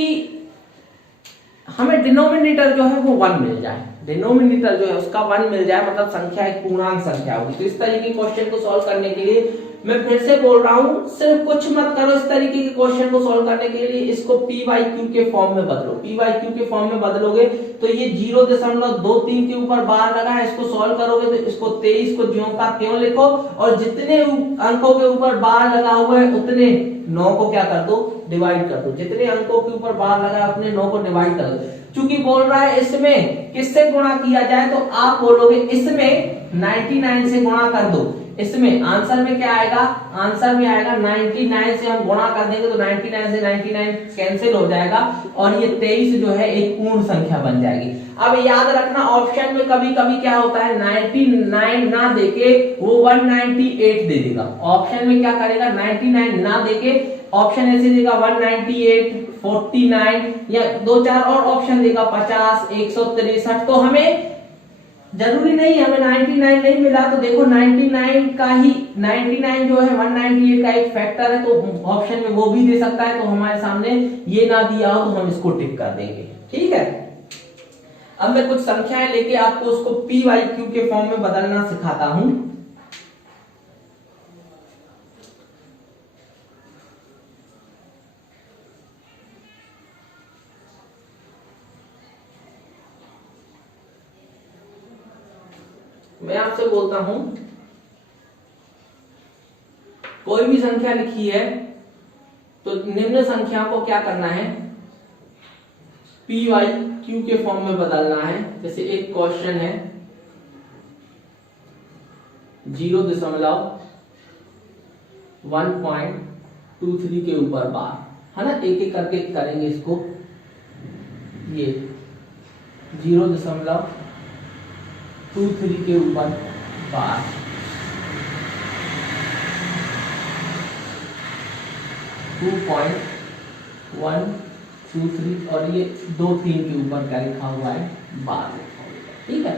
हमें डिनोमिनेटर जो है वो 1 मिल जाए, डिनोमिनेटर जो है उसका 1 मिल जाए, मतलब संख्या एक पूर्णांक संख्या होगी। तो इस तरीके के क्वेश्चन को सॉल्व करने के लिए मैं फिर से बोल रहा हूं, सिर्फ कुछ मत करो, इस तरीके के क्वेश्चन को सॉल्व करने के लिए इसको p बाई क्यू के फॉर्म में बदलो। p बाई क्यू के फॉर्म में बदलोगे तो ये 0.23 के ऊपर बार लगा है, इसको सॉल्व करोगे तो इसको 23 को ज्यों का त्यों लिखो, और जितने अंकों के ऊपर बार लगा हुआ है उतने 9 को क्या कर दो, डिवाइड कर दो। जितने अंकों के ऊपर बार लगा है उतने 9 को डिवाइड कर दो। चूंकि बोल रहा है इसमें किससे गुणा किया जाए, तो आप बोलोगे इसमें 99 से गुणा कर दो। इसमें आंसर में क्या आएगा, आंसर में आएगा 99 से हम गुणा कर देंगे तो 99 से 99 कैंसिल हो जाएगा और ये 23 जो है एक पूर्ण संख्या बन जाएगी। अब याद रखना ऑप्शन में कभी कभी क्या होता है, 99 ना देके वो 198 दे देगा। ऑप्शन में क्या करेगा, 99 ना देके ऑप्शन ऐसे देगा 198, 49 या 2-4 और ऑप्शन देगा 50, 163। तो हमें जरूरी नहीं, हमें 99 नहीं मिला तो देखो 99 का ही 99 जो है 198 का एक फैक्टर है, तो ऑप्शन में वो भी दे सकता है। तो हमारे सामने ये ना दिया हो तो हम इसको टिक कर देंगे, ठीक है। अब मैं कुछ संख्याएं लेके आपको उसको p बाई क्यू के फॉर्म में बदलना सिखाता हूं। मैं आपसे बोलता हूं, कोई भी संख्या लिखी है तो निम्न संख्या को क्या करना है, p बाई क्यू के फॉर्म में बदलना है। जैसे एक क्वेश्चन है 0.123 के ऊपर बार, है ना, एक एक करके करेंगे इसको। ये 0.23 के ऊपर बार, 2.123 और ये 2-3 के ऊपर क्या लिखा हुआ है, बार लिखा हुआ है, ठीक है।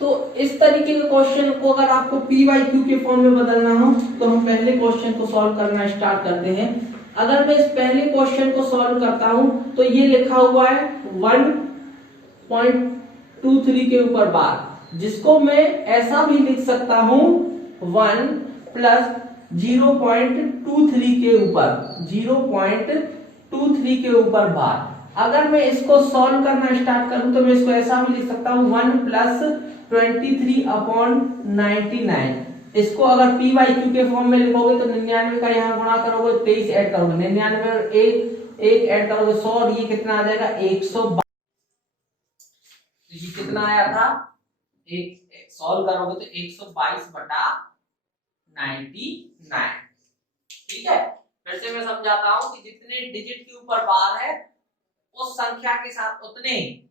तो इस तरीके के क्वेश्चन को अगर आपको p बाई क्यू के फॉर्म में बदलना हो तो हम पहले क्वेश्चन को सॉल्व करना स्टार्ट करते हैं। अगर मैं इस पहले क्वेश्चन को सॉल्व करता हूं तो ये लिखा हुआ है 1.23 के ऊपर बार, जिसको मैं ऐसा भी लिख सकता हूं 1 प्लस 0.23 के ऊपर 0.23 के ऊपर बार। अगर मैं इसको सॉल्व करना स्टार्ट करूं तो मैं इसको ऐसा भी लिख सकता हूं 1 प्लस 23/99। इसको अगर p बाई क्यू के फॉर्म में लिखोगे तो 99 का यहाँ गुणा करोगे, 23 ऐड करोगे, 99 और एक ऐड करोगे 100 और ये कितना आ जाएगा 122। ये कितना आया था, एक सॉल्व करोगे तो 122/99, ठीक है। फिर से मैं समझाता हूं कि जितने डिजिट के ऊपर बार है उस संख्या के साथ उतने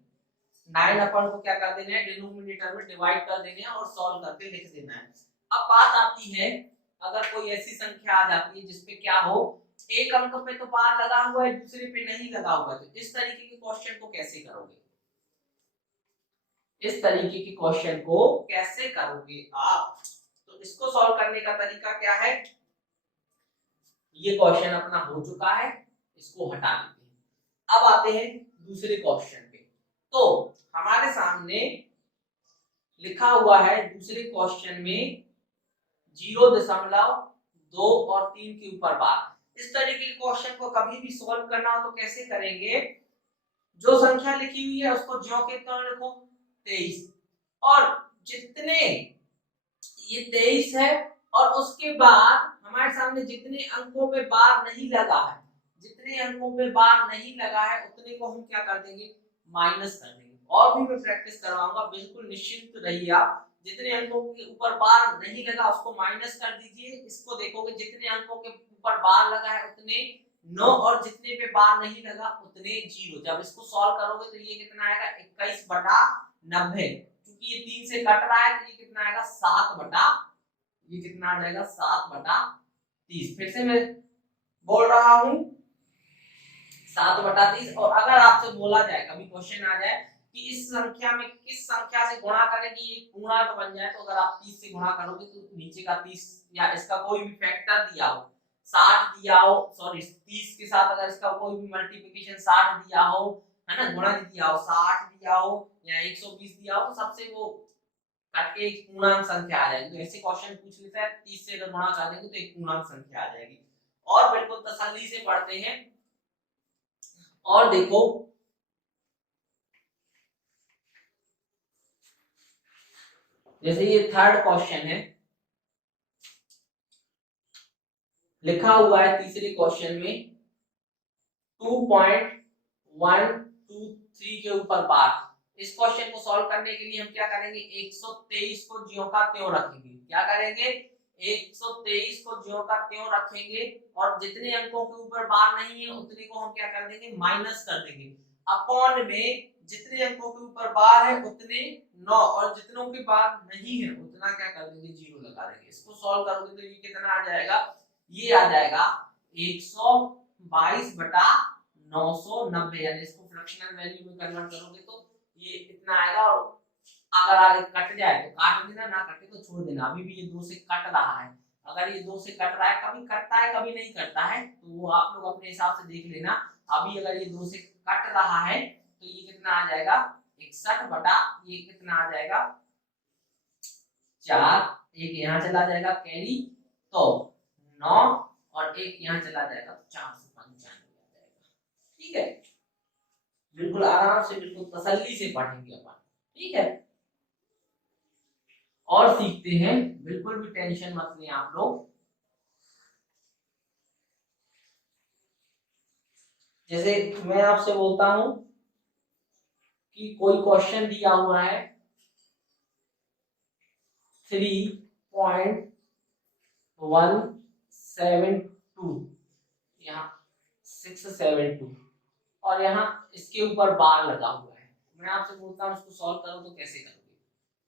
9 अपन को क्या कर देना है, डिनोमिनेटर में डिवाइड कर देना है और सॉल्व करके लिख देना है। अब बात आती है, अगर कोई ऐसी संख्या आ जाती है जिसपे क्या हो, एक अंक पे तो बार लगा हुआ है दूसरे पे नहीं लगा हुआ है, तो इस तरीके के क्वेश्चन को कैसे करोगे, इस तरीके के क्वेश्चन को कैसे करोगे आप। तो इसको सॉल्व करने का तरीका क्या है, ये क्वेश्चन अपना हो चुका है, इसको हटा देते हैं। अब आते हैं दूसरे क्वेश्चन पे। तो हमारे सामने लिखा हुआ है दूसरे क्वेश्चन में 0.2 और 3 के ऊपर बार। इस तरीके के क्वेश्चन को कभी भी सॉल्व करना हो तो कैसे करेंगे, जो संख्या लिखी हुई है उसको ज्यों के त्यों लिखो 23, और जितने ये 23 है और उसके बाद हमारे सामने जितने अंकों पे बार नहीं लगा है, जितने अंकों पे बार नहीं लगा है उतने को हम क्या कर देंगे, माइनस कर देंगे। और भी मैं प्रैक्टिस करवाऊंगा, बिल्कुल निश्चिंत रहिए आप। जितने अंकों के ऊपर बार नहीं लगा उसको माइनस कर दीजिए, इसको देखोगे जितने अंकों के ऊपर बार लगा है उतने 9 और जितने पे बार नहीं लगा उतने 0। जब इसको सॉल्व करोगे तो ये कितना आएगा 21/90, क्योंकि ये 3 से कट रहा है तो ये कितना आएगा 7/, ये कितना आ जाएगा 7/30। फिर से मैं बोल रहा हूं 7/30। और अगर आपसे बोला जाए, कभी क्वेश्चन आ जाए कि इस संख्या में किस संख्या से गुणा करें कि ये पूर्णांक बन जाए, तो अगर आप 30 से गुणा करोगे तो नीचे का 30 या इसका कोई भी फैक्टर दिया हो, 60 दिया हो, सॉरी 30 के साथ अगर इसका कोई भी मल्टीप्लिकेशन 60 दिया हो है ना, गुणा दिया हो 60 दिया हो या 120 दिया हो, सबसे वो कट के एक पूर्णांक संख्या आ जाएगी। तो ऐसे क्वेश्चन पूछ लेता है 30 से अगर गुणा कर देंगे तो एक पूर्णांक संख्या आ जाएगी। और बिल्कुल तसल्ली से पढ़ते हैं। और देखो जैसे ये थर्ड क्वेश्चन है, लिखा हुआ है तीसरे क्वेश्चन में 2.123 के ऊपर बार। इस क्वेश्चन को सॉल्व करने के लिए हम क्या करेंगे, 123 को ज्यों का त्यों रखेंगे। क्या करेंगे, 123 को ज्यों का त्यों रखेंगे और जितने अंकों के ऊपर बार नहीं है उतने को हम क्या कर देंगे, माइनस कर देंगे। अपॉन में जितने अंकों के ऊपर बार है उतने 9 और जितनों के बार नहीं है उतना क्या कर देंगे, 0 लगा देंगे। इसको सॉल्व करोगे तो ये कितना आ जाएगा, ये आ जाएगा 122 बटा 990, यानी इसको फ्रैक्शनल वैल्यू में कन्वर्ट करोगे तो ये इतना आएगा। और अगर आगे कट जाए तो काट देना, ना कटे तो छोड़ देना। अभी भी ये 2 से कट रहा है, अगर ये 2 से कट रहा है, कभी कटता है कभी नहीं कटता है, तो वो आप लोग अपने हिसाब से देख लेना। अभी अगर ये 2 से कट रहा है तो ये कितना आ जाएगा, 61 बटा ये कितना आ जाएगा 4, एक यहाँ चला जाएगा कैरी तो 9 और एक यहाँ चला जाएगा तो 495 आ जाएगा। ठीक है, बिल्कुल आराम से, बिल्कुल तसल्ली से पढ़ेंगे अपन। ठीक है, और सीखते हैं, बिल्कुल भी टेंशन मत लें आप लोग। जैसे मैं आपसे बोलता हूं कि कोई क्वेश्चन दिया हुआ है 3.172, यहाँ 672 और यहाँ इसके ऊपर बार लगा हुआ है। मैं आपसे बोलता हूँ इसको सॉल्व करो तो कैसे करोगे।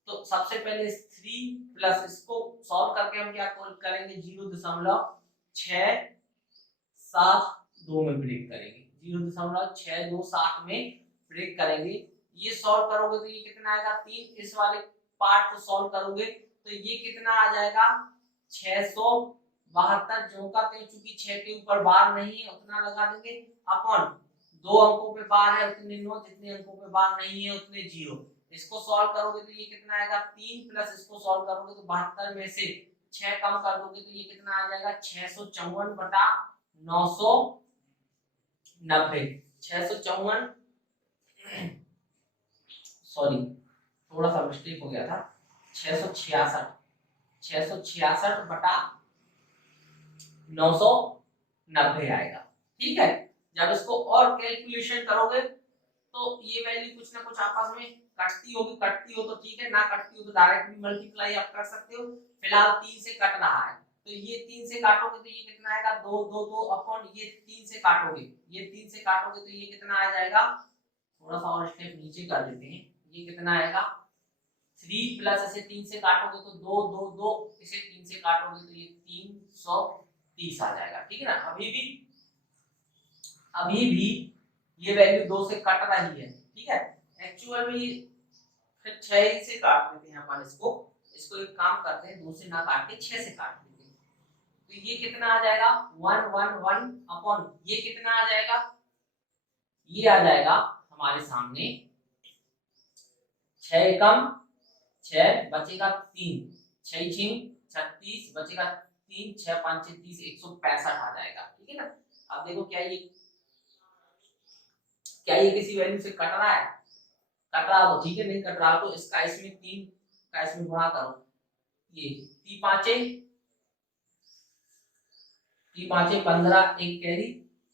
तो सबसे पहले 3 प्लस इसको सॉल्व करके हम क्या करेंगे, 0.672 में ब्रेक करेंगे, 0.627 में ब्रेक करेंगे। ये सॉल्व करोगे तो ये कितना आएगा, 3 इस वाले पार्ट को सॉल्व करोगे तो ये कितना आ जाएगा 672, जो का त्यों, चूंकि 6 के ऊपर बार नहीं है उतना लगा देंगे, अपॉन 2 अंकों पे बार है उतने 9, जितने अंकों पे बार नहीं है उतने 0। इसको सॉल्व करोगे तो ये कितना आएगा 3 प्लस इसको सॉल्व करोगे तो 72 में से 6 कम कर दोगे तो ये कितना आ जाएगा 654 बटा 990, 654, सॉरी थोड़ा सा मिस्टेक हो गया था, 666 बटा 990 आएगा। ठीक है, जब इसको और कैलकुलेशन करोगे तो ये वैल्यू कुछ ना कुछ आपस में कटती होगी, कटती हो तो ठीक है, ना कटती हो तो डायरेक्ट भी मल्टीप्लाई आप कर सकते हो। फिलहाल 3 से कट रहा है तो ये 3 से काटोगे तो ये कितना आएगा 2 2 2 अपॉन ये 3 से काटोगे, ये 3 से काटोगे तो ये कितना आ जाएगा, थोड़ा सा और स्टेप नीचे कर देते हैं, ये कितना आएगा 3 प्लस इसे 3 से काटोगे तो 2 2 2, इसे 3 से काटोगे तो ये 330 आ जाएगा। ठीक है ना, अभी भी ये वैल्यू 2 से कट रही है। ठीक है, एक्चुअल में फिर 6 से काट देते हैं अपन इसको, एक काम करते हैं 2 से ना काट के 6 से काट देते हैं तो ये कितना आ जाएगा 111 अपॉन ये कितना आ जाएगा, ये आ जाएगा हमारे सामने 6 एकम 6 बचेगा 3, 6 6 36 बचेगा 3, 6 5 30, 165 आ जाएगा। ठीक है ना, अब देखो क्या ये किसी वैल्यू से कट रहा है, कट रहा तो ठीक है, नहीं कट रहा तो इसका इसमें 3 का इसमें गुणा करो, ये 3 5 15, एक कैरी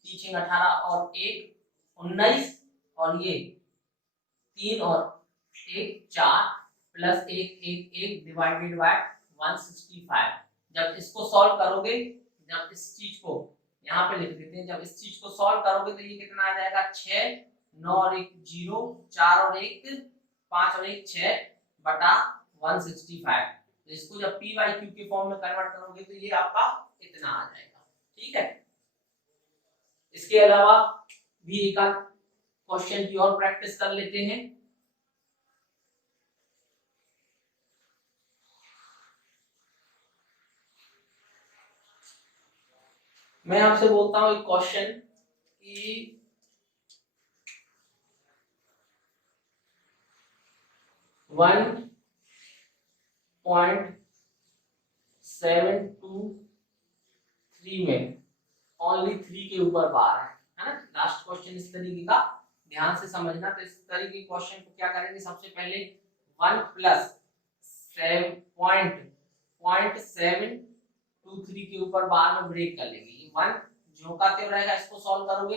3 6 18 और 1 19 और ये 3 और 1 4 प्लस 1 1 1 डिवाइडेड बाय 165। जब इसको सॉल्व करोगे, जब इस चीज को यहाँ पे लिख देते हैं, जब इस चीज को सॉल्व करोगे तो ये कितना आ जाएगा 6 9 और 1 0 4 और 1 5 और 1 6 बटा 165। तो इसको जब पी वाई क्यू के फॉर्म में कन्वर्ट करोगे तो ये आपका इतना आ जाएगा। ठीक है, इसके अलावा भी एक आध क्वेश्चन की और प्रैक्टिस कर लेते हैं। मैं आपसे बोलता हूं एक क्वेश्चन कि 1.723 में ओनली 3 के ऊपर बार है ना। लास्ट क्वेश्चन इस तरीके का, ध्यान से समझना। तो इस तरीके के क्वेश्चन को क्या करेंगे, सबसे पहले 1 प्लस 0.723 के ऊपर बार में ब्रेक कर लेंगे। ये 1 जो का त्यों रहेगा, इसको सॉल्व करोगे